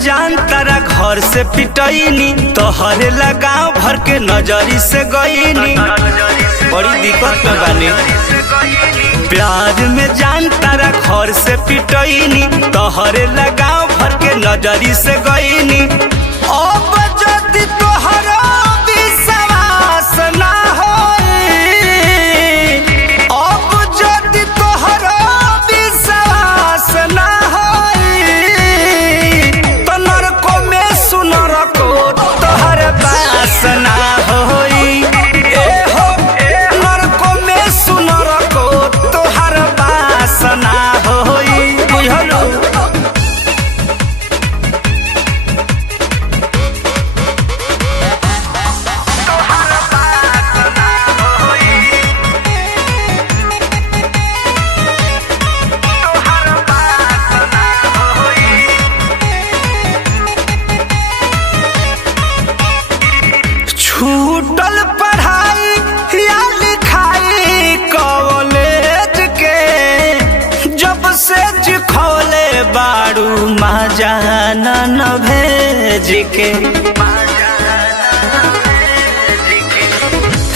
जान तारा घर से पिटैनी तोहरे लगाव भर के नजरी से गईनी बड़ी दिक्कत में बानी। प्यार में जान तारा घर से पिटैनी तोहरे लगाव भर के नजरी से गईनी। अब जदि तोहरा विश्वास ना होई, अब जदि तोहरा विश्वास ना होई, तो नरको में सुनर को तोहर बास ना होई। ए हो नरको में सुनर को तोहर बास ना होई। बुझलो छूटल पढ़ाई या लिखाई कॉलेज के जब से जिखौले बारू महाजान न भेज के।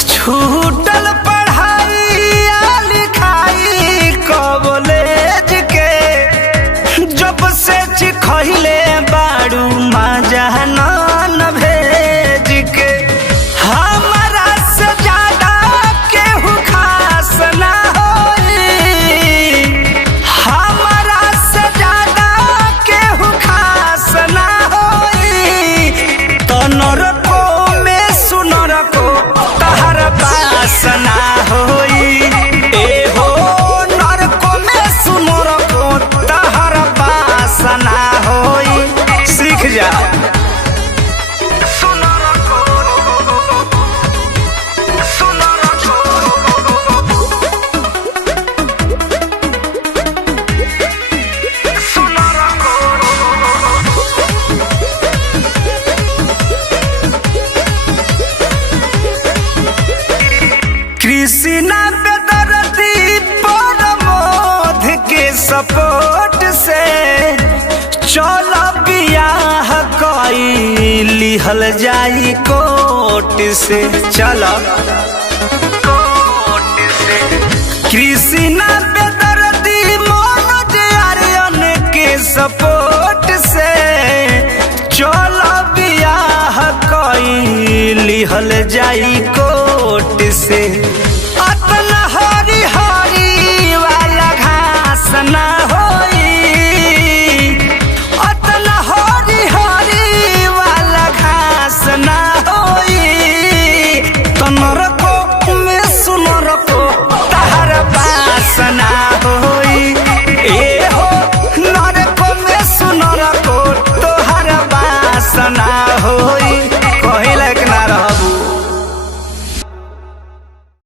छूटल पढ़ाई या लिखाई कॉलेज के जब से जिखौले बारू महाजान न भेज के। हमारा से ज्यादा केहू खास ना होई, हमारा से ज्यादा केहू खास ना होई, तो नरको में सुनर को तहर बास ना होई। ए हो नरको में सुनर को तहर बास ना होई। सीख जा कृष्णा बेदर्दी प्रमोद के सपोर्ट से चल बियाह कई लिहल जाई कोर्ट से। चल कृष्णा बेदर्दी मनोज आर्यन के सपोर्ट से चल बियाह कई लिहल जाई कोर्ट से।